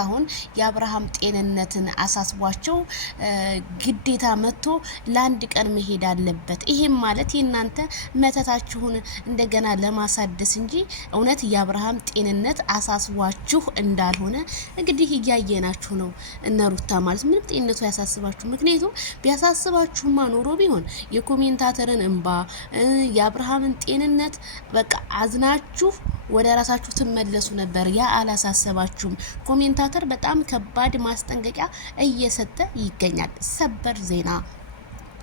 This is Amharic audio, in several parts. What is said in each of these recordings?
አሁን የአብርሃም ጤንነትን አሳስቧቸው ግዴታ መጥቶ ለአንድ ቀን መሄድ አለበት። ይሄም ማለት የእናንተ መተታችሁን እንደገና ለማሳደስ እንጂ እውነት የአብርሃም ጤንነት አሳስቧችሁ እንዳልሆነ እንግዲህ እያየናችሁ ነው። እነሩታ ማለት ምንም ጤንነቱ ያሳስባችሁ። ምክንያቱም ቢያሳስባችሁማ ኖሮ ቢሆን የኮሜንታተርን እንባ የአብርሃምን ጤንነት በቃ አዝናችሁ ወደ ራሳችሁ ትመለሱ ነበር። ያ አላሳሰባችሁም። ኮሜንታተር በጣም ከባድ ማስጠንቀቂያ እየሰጠ ይገኛል። ሰበር ዜና።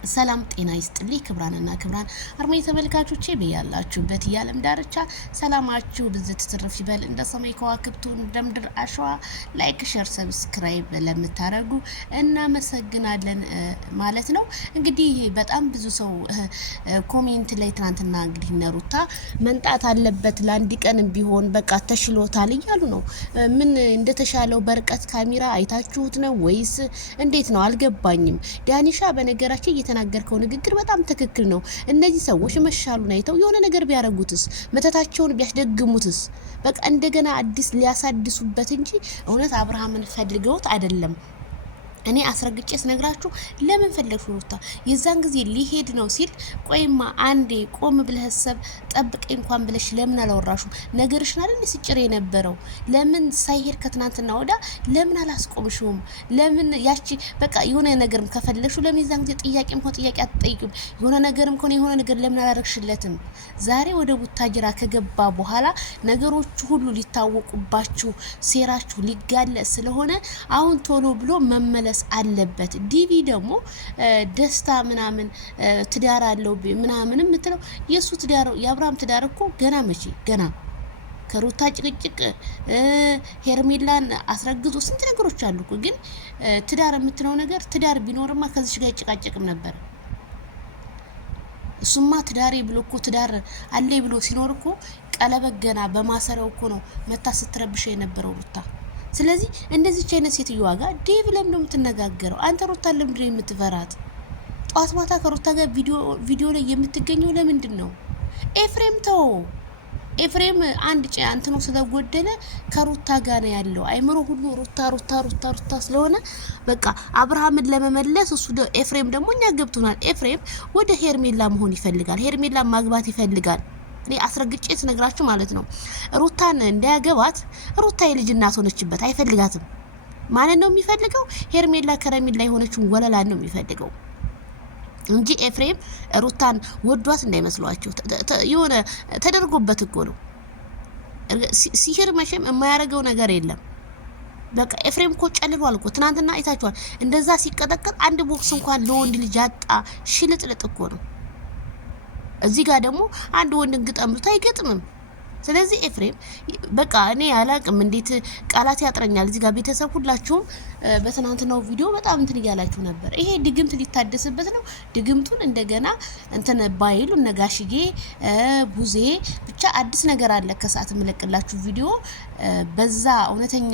ሰላም ጤና ይስጥልኝ ክብራንና ክብራን አርማይ ተመልካቾቼ በያላችሁበት የዓለም ዳርቻ ሰላማችሁ ብዝት ትርፍ ይበል። እንደ ሰማይ ከዋክብቱ እንደ ምድር አሸዋ ላይክ ሼር ሰብስክራይብ ለምታረጉ እናመሰግናለን ማለት ነው። እንግዲህ በጣም ብዙ ሰው ኮሜንት ላይ ትናንትና እንግዲህ ነሩታ መንጣት አለበት ለአንድ ቀን ቢሆን በቃ ተሽሎታል እያሉ ነው። ምን እንደተሻለው በርቀት ካሜራ አይታችሁት ነው ወይስ እንዴት ነው አልገባኝም። ዳኒሻ በነገራችን የተናገርከው ንግግር በጣም ትክክል ነው። እነዚህ ሰዎች መሻሉን አይተው የሆነ ነገር ቢያረጉትስ መተታቸውን ቢያስደግሙትስ በቃ እንደገና አዲስ ሊያሳድሱበት እንጂ እውነት አብርሃምን ፈልገውት አይደለም። እኔ አስረግጬ ስነግራችሁ ለምን ፈለግሽ ሩታ የዛን ጊዜ ሊሄድ ነው ሲል ቆይማ አንዴ ቆም ብለህ ሰብ ጠብቀ እንኳን ብለሽ ለምን አላወራሹ ነገርሽን አይደል ሲጭር የነበረው ለምን ሳይሄድ ከትናንትና ወዳ ለምን አላስቆምሽውም? ለምን ያቺ በቃ የሆነ ነገርም ከፈለግሽ ለምን የዛን ጊዜ ጥያቄም ሆነ ጥያቄ አትጠይቁም? የሆነ ነገርም ሆነ የሆነ ነገር ለምን አላረግሽለትም? ዛሬ ወደ ቡታጅራ ከገባ በኋላ ነገሮች ሁሉ ሊታወቁባችሁ ሴራችሁ ሊጋለጥ ስለሆነ አሁን ቶሎ ብሎ መመለስ አለበት። ዲቪ ደግሞ ደስታ ምናምን ትዳር አለው ምናምን የምትለው የሱ ትዳር የአብርሃም ትዳር እኮ ገና መቼ ገና ከሩታ ጭቅጭቅ ሄርሜላን አስረግዞ ስንት ነገሮች አሉ እኮ። ግን ትዳር የምትለው ነገር ትዳር ቢኖርማ ከዚህ ጋር ይጨቃጨቅም ነበር። እሱማ ትዳሬ ብሎ እኮ ትዳር አለ ብሎ ሲኖር እኮ ቀለበት ገና በማሰረው እኮ ነው መታ ስትረብሽ የነበረው ሩታ። ስለዚህ እንደዚህ አይነት ሴትዮዋ ጋር ዴቭ ለምን ነው የምትነጋገረው? አንተ ሩታ ለምንድን ነው የምትፈራት? ጧት ማታ ከሩታ ጋር ቪዲዮ ላይ የምትገኘው ለምንድን ነው? ኤፍሬም ተው። ኤፍሬም አንድ አንተ ነው ስለጎደለ ከሩታ ጋር ነው ያለው። አይምሮ ሁሉ ሩታ ስለሆነ በቃ አብርሃምን ለመመለስ እሱ ኤፍሬም ደግሞ እኛ ገብቶናል። ኤፍሬም ወደ ሄርሜላ መሆን ይፈልጋል። ሄርሜላ ማግባት ይፈልጋል። እኔ አስረግጬ ስነግራችሁ ማለት ነው ሩታን እንዳያገባት። ሩታ የልጅ እናት ሆነችበት፣ አይፈልጋትም። ማን ነው የሚፈልገው? ሄርሜላ ከረሜላ የሆነችው ወለላን ነው የሚፈልገው እንጂ ኤፍሬም ሩታን ወዷት እንዳይመስሏችሁ። የሆነ ተደርጎበት እኮ ነው። ሲሄር መቼም የማያረገው ነገር የለም። በቃ ኤፍሬም እኮ ጨልሏል እኮ። ትናንትና አይታችኋል። እንደዛ ሲቀጠቀጥ አንድ ቦክስ እንኳን ለወንድ ልጅ ያጣ ሽልጥልጥ እኮ ነው። እዚህ ጋር ደግሞ አንድ ወንድን ግጠምሉት አይገጥምም። ስለዚህ ኤፍሬም በቃ እኔ አላቅም እንዴት ቃላት ያጥረኛል። እዚህ ጋር ቤተሰብ ሁላችሁም በትናንትናው ቪዲዮ በጣም እንትን እያላችሁ ነበር። ይሄ ድግምት ሊታደስበት ነው። ድግምቱን እንደገና እንትን ባይሉ ነጋሽዬ ቡዜ ብቻ አዲስ ነገር አለ ከሰዓት መለቅላችሁ ቪዲዮ በዛ እውነተኛ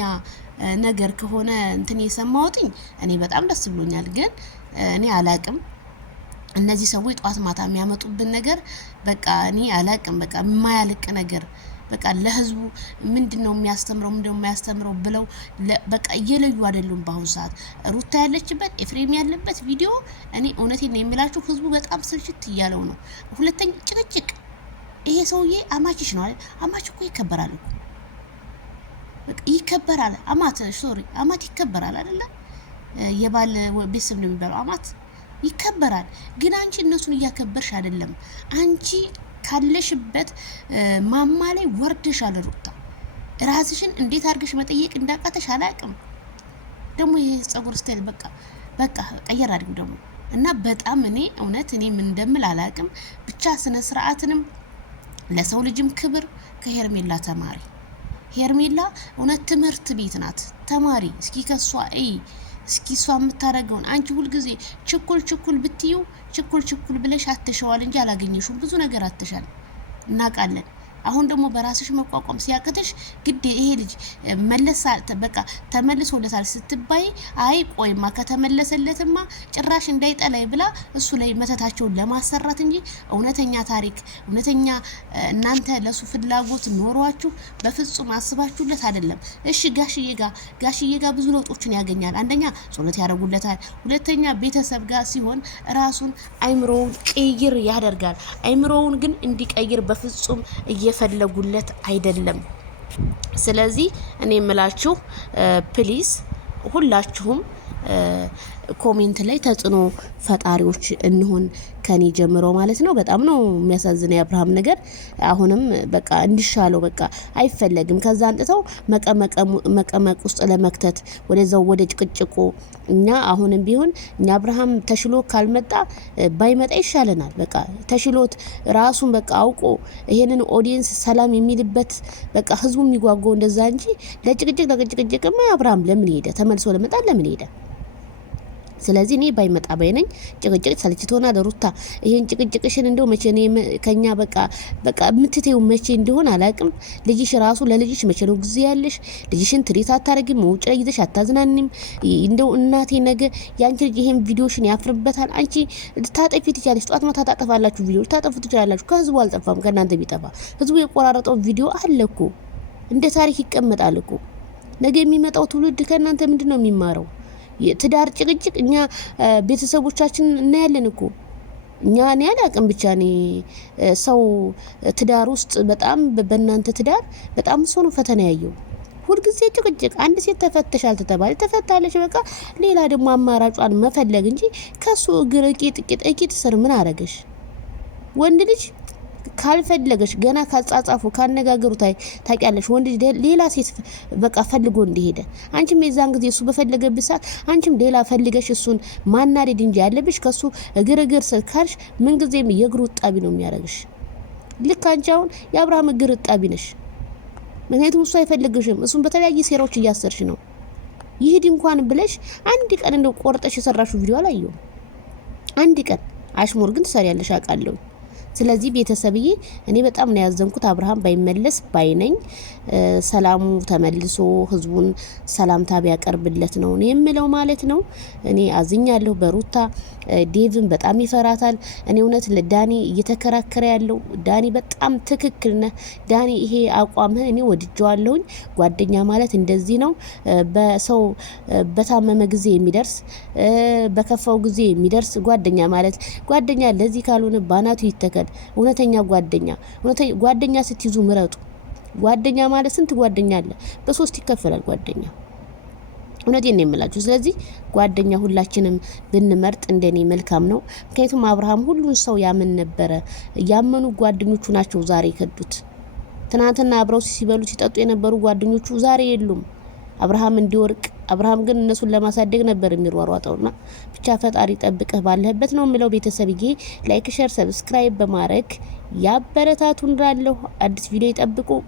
ነገር ከሆነ እንትን የሰማሁትኝ እኔ በጣም ደስ ብሎኛል። ግን እኔ አላቅም እነዚህ ሰዎች ጧት ማታ የሚያመጡብን ነገር በቃ እኔ አላቅም። በቃ የማያልቅ ነገር በቃ ለህዝቡ ምንድነው የሚያስተምረው ብለው በቃ እየለዩ አይደሉም። በአሁኑ ሰዓት ሩታ ያለችበት ኤፍሬም ያለበት ቪዲዮ እኔ እውነቴን ነው የሚላችሁ ህዝቡ በጣም ስልችት እያለው ነው። ሁለተኛ ጭቅጭቅ። ይሄ ሰውዬ አማችሽ ነው አይደል? አማች እኮ ይከበራል እኮ በቃ ይከበራል። አማት ይከበራል አይደለ? የባል ቤተሰብ ነው የሚባለው አማት ይከበራል። ግን አንቺ እነሱን እያከበርሽ አይደለም። አንቺ ካለሽበት ማማ ላይ ወርደሻል። ሩታ ራስሽን እንዴት አድርገሽ መጠየቅ እንዳቃተሽ አላቅም። ደግሞ ይሄ ጸጉር ስታይል በቃ ቀየር አድርጉ ደግሞ እና በጣም እኔ እውነት እኔ ምን እንደምል አላቅም። ብቻ ስነ ስርዓትንም ለሰው ልጅም ክብር ከሄርሜላ ተማሪ። ሄርሜላ እውነት ትምህርት ቤት ናት። ተማሪ እስኪ ከሷ እስኪ እሷ የምታረገውን አንቺ ሁሉ ጊዜ ችኩል ብትዩ ችኩል ብለሽ አትሸዋል እንጂ አላገኘሽም። ብዙ ነገር አትሻል እናቃለን። አሁን ደግሞ በራስሽ መቋቋም ሲያቅትሽ ግድ ይሄ ልጅ መለሳ በቃ ተመልሶለታል ስትባይ አይ ቆይማ ከተመለሰለትማ ጭራሽ እንዳይጠላይ ብላ እሱ ላይ መተታቸውን ለማሰራት እንጂ እውነተኛ ታሪክ እውነተኛ እናንተ ለሱ ፍላጎት ኖሯችሁ በፍጹም አስባችሁለት አይደለም። እሺ ጋሽዬ ጋር ብዙ ለውጦችን ያገኛል። አንደኛ ጸሎት ያደርጉለታል፣ ሁለተኛ ቤተሰብ ጋር ሲሆን ራሱን አይምሮውን ቀይር ያደርጋል። አይምሮውን ግን እንዲቀይር በፍጹም እየፈለጉለት አይደለም። ስለዚህ እኔ የምላችሁ ፕሊዝ ሁላችሁም ኮሜንት ላይ ተጽዕኖ ፈጣሪዎች እንሆን ከኔ ጀምሮ ማለት ነው። በጣም ነው የሚያሳዝነው የአብርሃም ነገር። አሁንም በቃ እንዲሻለው በቃ አይፈለግም። ከዛ አንጥተው መቀመቅ ውስጥ ለመክተት ወደዛው ወደ ጭቅጭቁ እኛ አሁንም ቢሆን እኛ አብርሃም ተሽሎ ካልመጣ ባይመጣ ይሻለናል። በቃ ተሽሎት ራሱን በቃ አውቆ ይሄንን ኦዲየንስ ሰላም የሚልበት በቃ ህዝቡ የሚጓጓው እንደዛ እንጂ ለጭቅጭቅማ አብርሃም ለምን ሄደ? ተመልሶ ለመጣ ለምን ሄደ? ስለዚህ እኔ ባይመጣ ባይነኝ። ጭቅጭቅ ሰልችቶናል ሩታ። ይሄን ጭቅጭቅሽን እንደው መቼ ነው ከኛ በቃ የምትተው መቼ እንደሆነ አላቅም። ልጅሽ ራሱ ለልጅሽ መቼ ነው ጊዜ ያለሽ? ልጅሽን ትሪት አታረጊም? ውጭ ላይ ይዘሽ አታዝናኒም? እንደው እናቴ ነገ ያንቺ ልጅ ይሄን ቪዲዮሽን ያፍርበታል። አንቺ ልታጠፊ ትችላለሽ። ጧት ማታ ታጠፋላችሁ ቪዲዮ ልታጠፉ ትችላላችሁ። ከህዝቡ አልጠፋም። ከእናንተ ቢጠፋ ህዝቡ የቆራረጠው ቪዲዮ አለ እኮ እንደ ታሪክ ይቀመጣል እኮ። ነገ የሚመጣው ትውልድ ከእናንተ ምንድነው የሚማረው? ትዳር ጭቅጭቅ እኛ ቤተሰቦቻችን እናያለን እኮ እኛ እኔ አላቅም ብቻ እኔ ሰው ትዳር ውስጥ በጣም በእናንተ ትዳር በጣም ሰው ነው ፈተና ያየው። ሁልጊዜ ጭቅጭቅ። አንድ ሴት ተፈተሻል ተባለ ተፈታለች፣ በቃ ሌላ ደግሞ አማራጯን መፈለግ እንጂ ከሱ እግር እቂጥ ስር ምን አረገሽ? ወንድ ልጅ ካልፈለገሽ ገና ካጻጻፉ ካነጋገሩ ታቂያለሽ። ወንድ ሌላ ሴት በቃ ፈልጎ እንደሄደ አንቺም የዛን ጊዜ እሱ በፈለገብሽ ሰዓት አንቺም ሌላ ፈልገሽ እሱን ማናደድ እንጂ ያለብሽ ከሱ እግር ስር ካልሽ ምን ጊዜም የእግሩ ጣቢ ነው የሚያረግሽ። ልክ አንቺ አሁን የአብርሃም እግር ጣቢ ነሽ። ምክንያቱም እሱ አይፈልግሽም። እሱን በተለያየ ሴራዎች እያሰርሽ ነው። ይሄድ እንኳን ብለሽ አንድ ቀን እንደው ቆርጠሽ የሰራሽው ቪዲዮ አላየሁም። አንድ ቀን አሽሙር ግን ትሰሪያለሽ አውቃለሁ። ስለዚህ ቤተሰብዬ እኔ በጣም ነው ያዘንኩት። አብርሃም ባይመለስ ባይነኝ። ሰላሙ ተመልሶ ህዝቡን ሰላምታ ቢያቀርብለት ነው እኔ የምለው ማለት ነው። እኔ አዝኛለሁ በሩታ። ዴቭን በጣም ይፈራታል። እኔ እውነት ለዳኒ እየተከራከረ ያለው ዳኒ በጣም ትክክል ነህ ዳኒ፣ ይሄ አቋምህን እኔ ወድጄዋለሁኝ። ጓደኛ ማለት እንደዚህ ነው። በሰው በታመመ ጊዜ የሚደርስ በከፋው ጊዜ የሚደርስ ጓደኛ ማለት ጓደኛ ለዚህ ካልሆነ ባናቱ ይተከል። እውነተኛ ጓደኛ ስትይዙ ምረጡ። ጓደኛ ማለት ስንት ጓደኛ አለ፣ በሶስት ይከፈላል ጓደኛ። እውነቴን ነው የምላችሁ። ስለዚህ ጓደኛ ሁላችንም ብንመርጥ እንደኔ መልካም ነው። ምክንያቱም አብርሃም ሁሉን ሰው ያምን ነበረ። ያመኑ ጓደኞቹ ናቸው ዛሬ የከዱት። ትናንትና አብረው ሲበሉ ሲጠጡ የነበሩ ጓደኞቹ ዛሬ የሉም። አብርሃም እንዲወርቅ አብርሃም ግን እነሱን ለማሳደግ ነበር የሚሯሯጠውና ብቻ ፈጣሪ ጠብቀህ ባለህበት ነው የምለው። ቤተሰብዬ ላይክ፣ ሼር፣ ሰብስክራይብ በማድረግ ያበረታቱን። አዲስ ቪዲዮ ይጠብቁ።